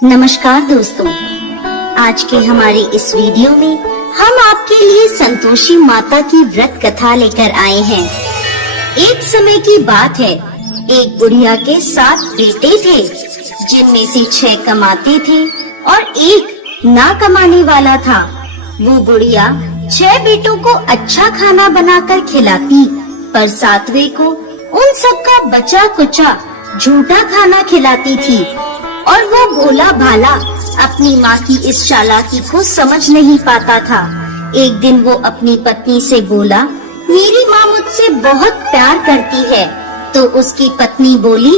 नमस्कार दोस्तों, आज के हमारे इस वीडियो में हम आपके लिए संतोषी माता की व्रत कथा लेकर आए हैं। एक समय की बात है, एक बुढ़िया के 7 बेटे थे, जिनमें से 6 कमाते थे और एक ना कमाने वाला था। वो बुढ़िया 6 बेटों को अच्छा खाना बनाकर खिलाती, पर 7वें को उन सबका बचा कुचा झूठा खाना खिलाती थी। और वो भोला भाला अपनी माँ की इस चालाकी को समझ नहीं पाता था। एक दिन वो अपनी पत्नी से बोला, मेरी माँ मुझसे बहुत प्यार करती है। तो उसकी पत्नी बोली,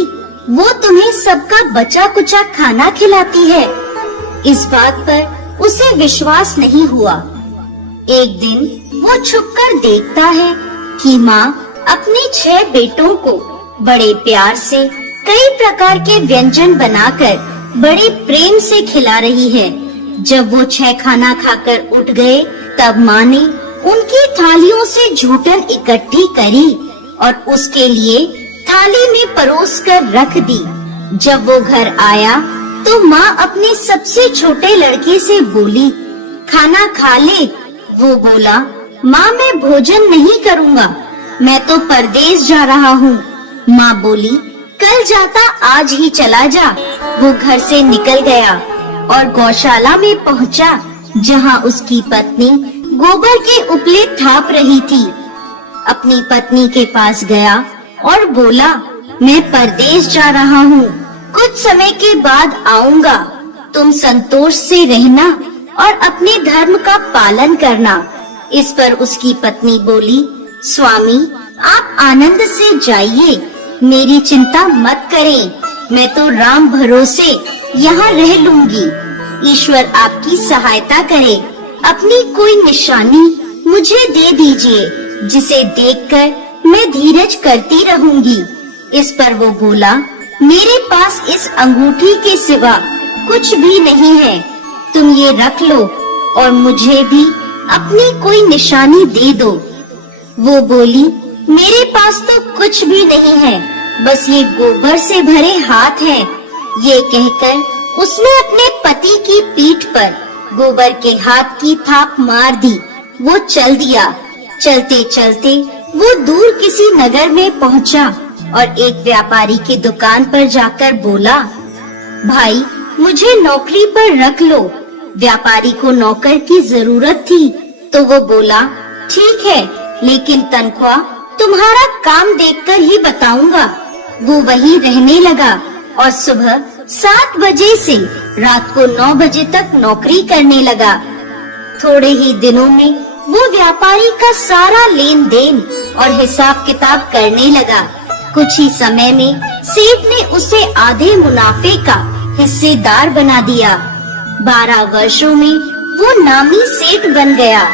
वो तुम्हें सबका बचा कुचा खाना खिलाती है। इस बात पर उसे विश्वास नहीं हुआ। एक दिन वो छुपकर देखता है कि माँ अपने 6 बेटों को बड़े प्यार से कई प्रकार के व्यंजन बनाकर बड़े प्रेम से खिला रही है। जब वो 6 खाना खाकर उठ गए, तब माँ ने उनकी थालियों से झूठन इकट्ठी करी और उसके लिए थाली में परोस कर रख दी। जब वो घर आया तो माँ अपने सबसे छोटे लड़के से बोली, खाना खा ले। वो बोला, माँ मैं भोजन नहीं करूँगा, मैं तो परदेश जा रहा हूँ। माँ बोली, कल जाता आज ही चला जा। वो घर से निकल गया और गौशाला में पहुँचा, जहाँ उसकी पत्नी गोबर के उपले थाप रही थी। अपनी पत्नी के पास गया और बोला, मैं परदेश जा रहा हूँ, कुछ समय के बाद आऊँगा। तुम संतोष से रहना और अपने धर्म का पालन करना। इस पर उसकी पत्नी बोली, स्वामी आप आनंद से जाइए, मेरी चिंता मत करें, मैं तो राम भरोसे यहाँ रह लूंगी। ईश्वर आपकी सहायता करे। अपनी कोई निशानी मुझे दे दीजिए, जिसे देखकर मैं धीरज करती रहूंगी। इस पर वो बोला, मेरे पास इस अंगूठी के सिवा कुछ भी नहीं है, तुम ये रख लो और मुझे भी अपनी कोई निशानी दे दो। वो बोली, मेरे पास तो कुछ भी नहीं है, बस ये गोबर से भरे हाथ हैं। ये कहकर उसने अपने पति की पीठ पर गोबर के हाथ की थाप मार दी। वो चल दिया। चलते चलते वो दूर किसी नगर में पहुंचा और एक व्यापारी की दुकान पर जाकर बोला, भाई मुझे नौकरी पर रख लो। व्यापारी को नौकर की जरूरत थी, तो वो बोला, ठीक है, लेकिन तनख्वाह तुम्हारा काम देखकर ही बताऊंगा। वो वहीं रहने लगा और सुबह 7 बजे से रात को 9 बजे तक नौकरी करने लगा। थोड़े ही दिनों में वो व्यापारी का सारा लेन देन और हिसाब किताब करने लगा। कुछ ही समय में सेठ ने उसे आधे मुनाफे का हिस्सेदार बना दिया। 12 वर्षों में वो नामी सेठ बन गया।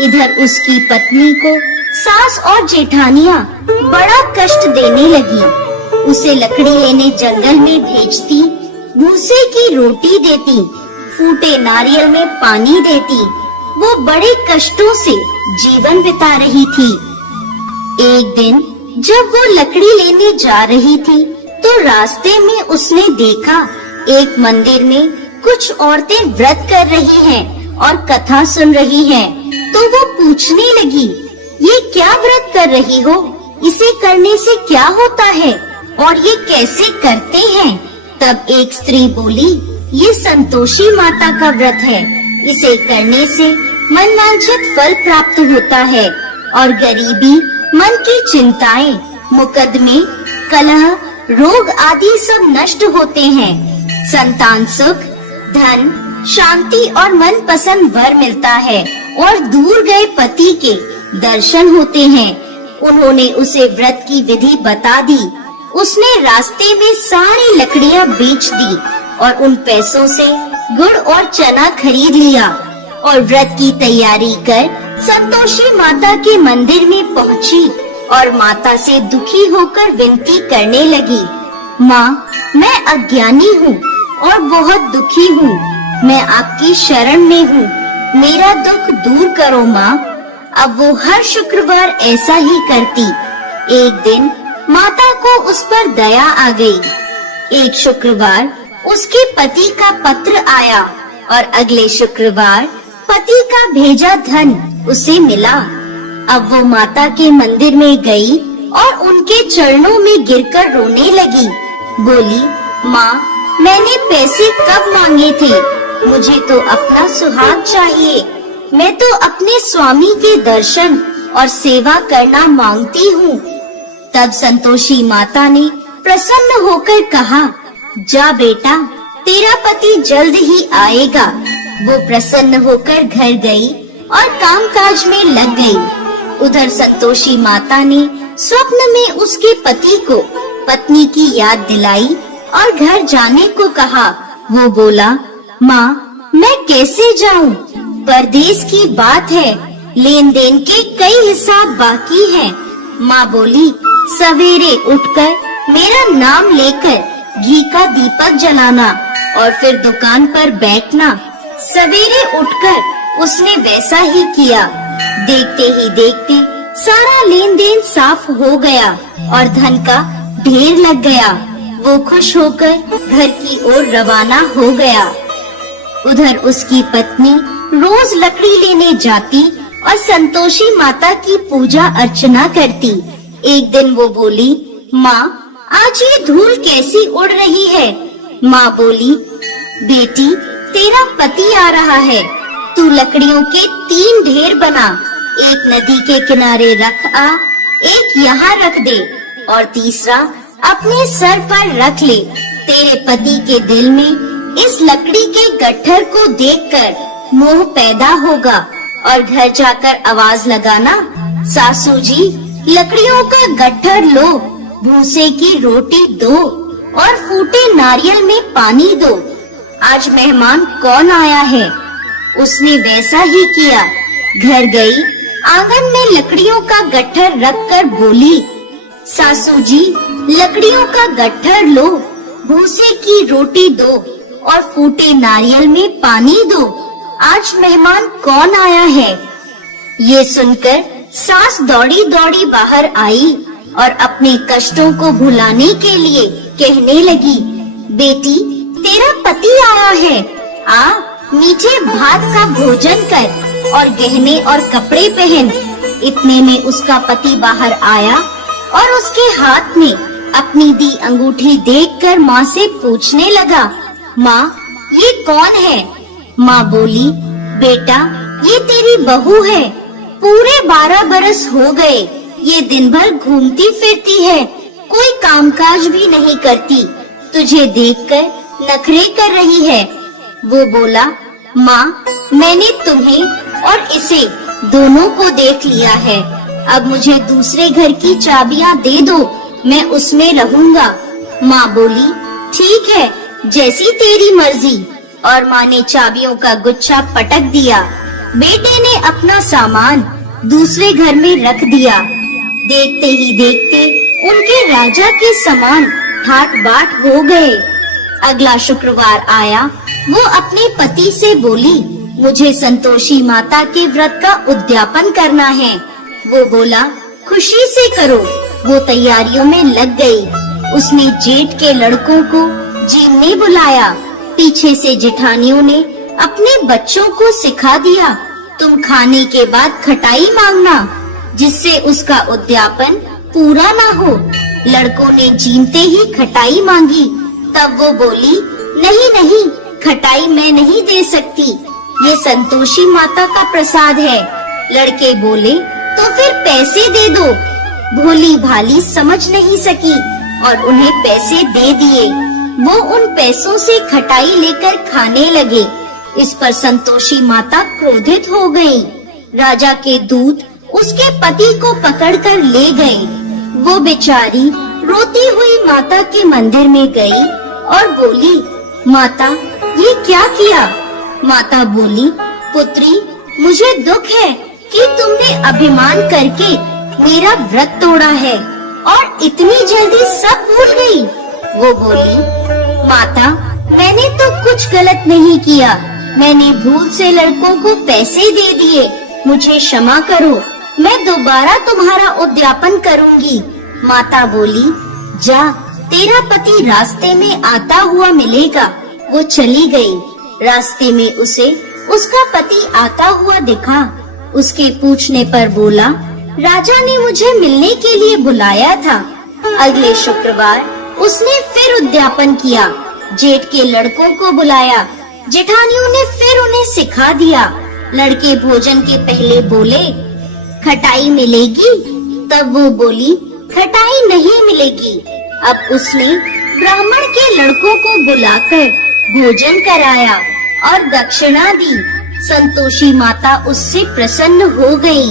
इधर उसकी पत्नी को सास और जेठानियाँ बड़ा कष्ट देने लगी। उसे लकड़ी लेने जंगल में भेजती, भूसे की रोटी देती, फूटे नारियल में पानी देती। वो बड़े कष्टों से जीवन बिता रही थी। एक दिन जब वो लकड़ी लेने जा रही थी, तो रास्ते में उसने देखा एक मंदिर में कुछ औरतें व्रत कर रही हैं और कथा सुन रही हैं। तो वो पूछने लगी, ये क्या व्रत कर रही हो? इसे करने से क्या होता है और ये कैसे करते हैं? तब एक स्त्री बोली, ये संतोषी माता का व्रत है। इसे करने से मनवांछित फल प्राप्त होता है और गरीबी, मन की चिंताएं, मुकदमे, कलह, रोग आदि सब नष्ट होते हैं। संतान सुख, धन, शांति और मन पसंद वर मिलता है और दूर गए पति के दर्शन होते हैं। उन्होंने उसे व्रत की विधि बता दी। उसने रास्ते में सारी लकड़ियाँ बेच दी और उन पैसों से गुड़ और चना खरीद लिया और व्रत की तैयारी कर संतोषी माता के मंदिर में पहुँची और माता से दुखी होकर विनती करने लगी, माँ मैं अज्ञानी हूँ और बहुत दुखी हूँ, मैं आपकी शरण में हूँ, मेरा दुख दूर करो माँ। अब वो हर शुक्रवार ऐसा ही करती। एक दिन माता को उस पर दया आ गई। एक शुक्रवार उसके पति का पत्र आया और अगले शुक्रवार पति का भेजा धन उसे मिला। अब वो माता के मंदिर में गई और उनके चरणों में गिरकर रोने लगी। बोली, माँ, मैंने पैसे कब मांगे थे? मुझे तो अपना सुहाग चाहिए। मैं तो अपने स्वामी के दर्शन और सेवा करना मांगती हूँ। तब संतोषी माता ने प्रसन्न होकर कहा, जा बेटा, तेरा पति जल्द ही आएगा। वो प्रसन्न होकर घर गई और कामकाज में लग गई। उधर संतोषी माता ने स्वप्न में उसके पति को पत्नी की याद दिलाई और घर जाने को कहा। वो बोला, माँ, मैं कैसे जाऊँ? परदेश की बात है, लेन देन के कई हिसाब बाकी हैं। माँ बोली, सवेरे उठकर मेरा नाम लेकर घी का दीपक जलाना और फिर दुकान पर बैठना। सवेरे उठकर उसने वैसा ही किया। देखते ही देखते सारा लेन देन साफ हो गया और धन का ढेर लग गया। वो खुश होकर घर की ओर रवाना हो गया। उधर उसकी पत्नी रोज लकड़ी लेने जाती और संतोषी माता की पूजा अर्चना करती। एक दिन वो बोली, माँ, आज ये धूल कैसी उड़ रही है? माँ बोली, बेटी, तेरा पति आ रहा है। तू लकड़ियों के 3 ढेर बना, एक नदी के किनारे रख आ, एक यहाँ रख दे और तीसरा अपने सर पर रख ले। तेरे पति के दिल में इस लकड़ी के गट्ठर को देखकर मोह पैदा होगा और घर जाकर आवाज लगाना, सासू जी, लकड़ियों का गट्ठर लो, भूसे की रोटी दो और फूटे नारियल में पानी दो। आज मेहमान कौन आया है? उसने वैसा ही किया। घर गई, आंगन में लकड़ियों का गट्ठर रखकर बोली, सासू जी, लकड़ियों का गट्ठर लो, भूसे की रोटी दो और फूटे नारियल में पानी दो। आज मेहमान कौन आया है? ये सुनकर सास दौड़ी दौड़ी बाहर आई और अपने कष्टों को भुलाने के लिए कहने लगी, बेटी, तेरा पति आया है। आ, मीठे भात का भोजन कर और गहने और कपड़े पहन। इतने में उसका पति बाहर आया और उसके हाथ में अपनी दी अंगूठी देखकर माँ से पूछने लगा, माँ, ये कौन है? माँ बोली, बेटा, ये तेरी बहू है। पूरे 12 बरस हो गए ये दिन भर घूमती फिरती है, कोई कामकाज भी नहीं करती। तुझे देखकर नखरे कर रही है। वो बोला, माँ, मैंने तुम्हें और इसे दोनों को देख लिया है। अब मुझे दूसरे घर की चाबियाँ दे दो, मैं उसमें रहूंगा। माँ बोली, ठीक है, जैसी तेरी मर्जी। और माँ ने चाबियों का गुच्छा पटक दिया। बेटे ने अपना सामान दूसरे घर में रख दिया। देखते ही देखते उनके राजा के समान ठाट बाट हो गए। अगला शुक्रवार आया। वो अपने पति से बोली, मुझे संतोषी माता के व्रत का उद्यापन करना है। वो बोला, खुशी से करो। वो तैयारियों में लग गई। उसने जेठ के लड़कों को जीमने बुलाया। पीछे से जेठानियों ने अपने बच्चों को सिखा दिया, तुम खाने के बाद खटाई मांगना, जिससे उसका उद्यापन पूरा ना हो। लड़कों ने जीमते ही खटाई मांगी। तब वो बोली, नहीं नहीं, खटाई मैं नहीं दे सकती, ये संतोषी माता का प्रसाद है। लड़के बोले, तो फिर पैसे दे दो। भोली भाली समझ नहीं सकी और उन्हें पैसे दे दिए। वो उन पैसों से खटाई लेकर खाने लगे। इस पर संतोषी माता क्रोधित हो गई। राजा के दूत उसके पति को पकड़कर ले गए। वो बेचारी रोती हुई माता के मंदिर में गई और बोली, माता, ये क्या किया? माता बोली, पुत्री, मुझे दुख है कि तुमने अभिमान करके मेरा व्रत तोड़ा है और इतनी जल्दी सब भूल गई। वो बोली, माता, मैंने तो कुछ गलत नहीं किया। मैंने भूल से लड़कों को पैसे दे दिए। मुझे क्षमा करो, मैं दोबारा तुम्हारा उद्यापन करूंगी। माता बोली, जा, तेरा पति रास्ते में आता हुआ मिलेगा। वो चली गई। रास्ते में उसे उसका पति आता हुआ दिखा। उसके पूछने पर बोला, राजा ने मुझे मिलने के लिए बुलाया था। अगले शुक्रवार उसने फिर उद्यापन किया। जेठ के लड़कों को बुलाया। जेठानियों ने फिर उन्हें सिखा दिया। लड़के भोजन के पहले बोले, खटाई मिलेगी? तब वो बोली, खटाई नहीं मिलेगी। अब उसने ब्राह्मण के लड़कों को बुलाकर भोजन कराया और दक्षिणा दी। संतोषी माता उससे प्रसन्न हो गई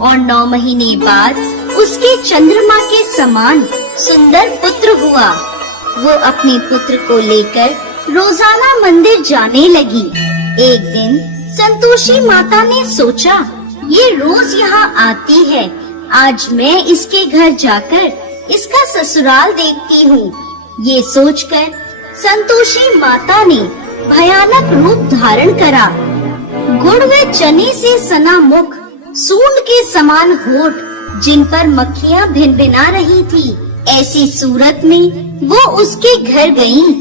और 9 महीने बाद उसके चंद्रमा के समान सुंदर पुत्र हुआ। वो अपने पुत्र को लेकर रोजाना मंदिर जाने लगी। एक दिन संतोषी माता ने सोचा, ये रोज यहाँ आती है, आज मैं इसके घर जाकर इसका ससुराल देखती हूँ। ये सोचकर संतोषी माता ने भयानक रूप धारण करा। गुड़ व चने से सना मुख, सूंड के समान होठ, जिन पर मक्खियाँ भिनभिना रही थी, ऐसी सूरत में वो उसके घर गईं।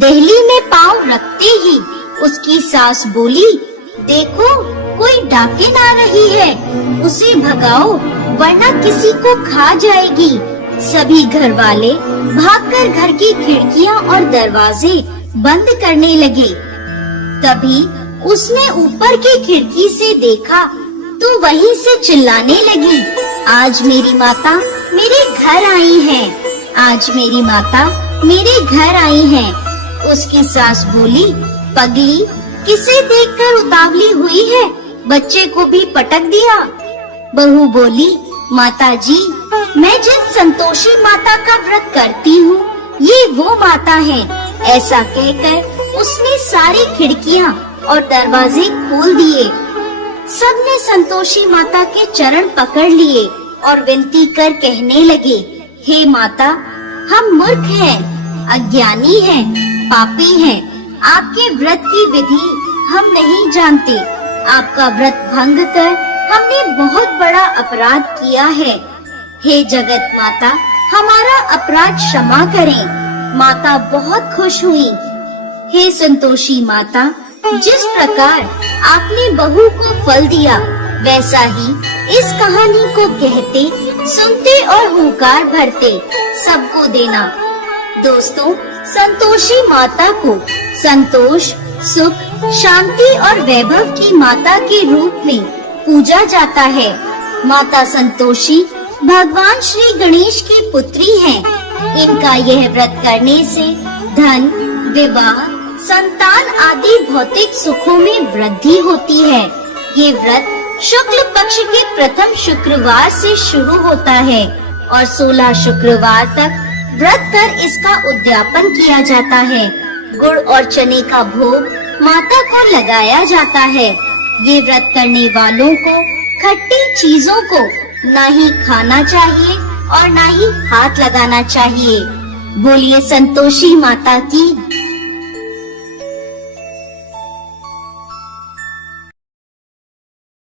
दहली में पांव रखते ही उसकी सास बोली, देखो कोई डाकिन आ रही है, उसे भगाओ वरना किसी को खा जाएगी। सभी घर वाले भागकर घर की खिड़कियां और दरवाजे बंद करने लगे। तभी उसने ऊपर की खिड़की से देखा तो वहीं से चिल्लाने लगी, आज मेरी माता मेरे घर आई है, आज मेरी माता मेरे घर आई है। उसकी सास बोली, पगली किसे देखकर उतावली हुई है, बच्चे को भी पटक दिया। बहू बोली, माता जी, मैं जिन संतोषी माता का व्रत करती हूँ, ये वो माता है। ऐसा कहकर उसने सारी खिड़कियाँ और दरवाजे खोल दिए। सबने संतोषी माता के चरण पकड़ लिए और विनती कर कहने लगे, हे माता, हम मूर्ख हैं, अज्ञानी हैं, पापी हैं। आपके व्रत की विधि हम नहीं जानते। आपका व्रत भंग कर हमने बहुत बड़ा अपराध किया है। हे जगत माता, हमारा अपराध क्षमा करें। माता बहुत खुश हुई। हे संतोषी माता, जिस प्रकार आपने बहू को फल दिया, वैसा ही इस कहानी को कहते, सुनते और हुंकार भरते सबको देना। दोस्तों, संतोषी माता को संतोष, सुख, शांति और वैभव की माता के रूप में पूजा जाता है। माता संतोषी भगवान श्री गणेश की पुत्री हैं। इनका यह व्रत करने से धन, विवाह, संतान आदि भौतिक सुखों में वृद्धि होती है। ये व्रत शुक्ल पक्ष के प्रथम शुक्रवार से शुरू होता है और 16 शुक्रवार तक व्रत कर इसका उद्यापन किया जाता है। गुड़ और चने का भोग माता को लगाया जाता है। ये व्रत करने वालों को खट्टी चीजों को ना ही खाना चाहिए और ना ही हाथ लगाना चाहिए। बोलिए संतोषी माता की